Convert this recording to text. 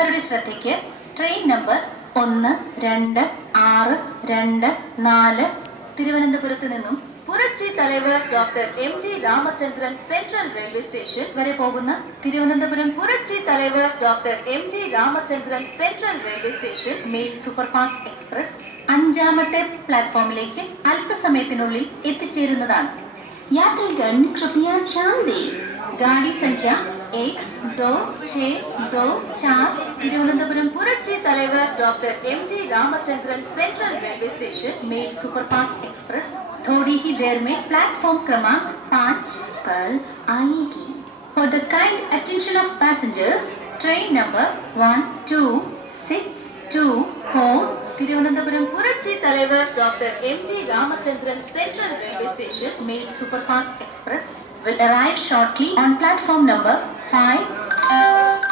യാത്രക്കാരുടെ ശ്രദ്ധയ്ക്ക് train number 1, 2, 6, 2, 4 തിരുവനന്തപുരത്ത് നിന്നും Puratchi Thalaivar doctor MG. Ramachandran central railway station വരെ പോകുന്ന Thiruvananthapuram Puratchi Thalaivar doctor MG. Ramachandran central railway station mail superfast express 5ാമത്തെ പ്ലാറ്റ്ഫോമിലേക്ക് അല്പസമയത്തിനുള്ളിൽ എത്തിച്ചേരുന്നതാണ്. യാത്രികൻ കൃപയാ ധ്യാൻ ദേ. गाड़ी संख्या 1, 2, 6, 2, 4 Thiruvananthapuram Puratchi Thalaivar doctor MG. Ramachandran central railway station mail superfast express थोड़ी ही देर में प्लेटफॉर्म क्रमांक 5 पर आएगी. For the kind attention of passengers, train number 12624 Thiruvananthapuram Puratchi Thalaivar doctor MG. Ramachandran central railway station mail superfast express will arrive shortly on platform number 5.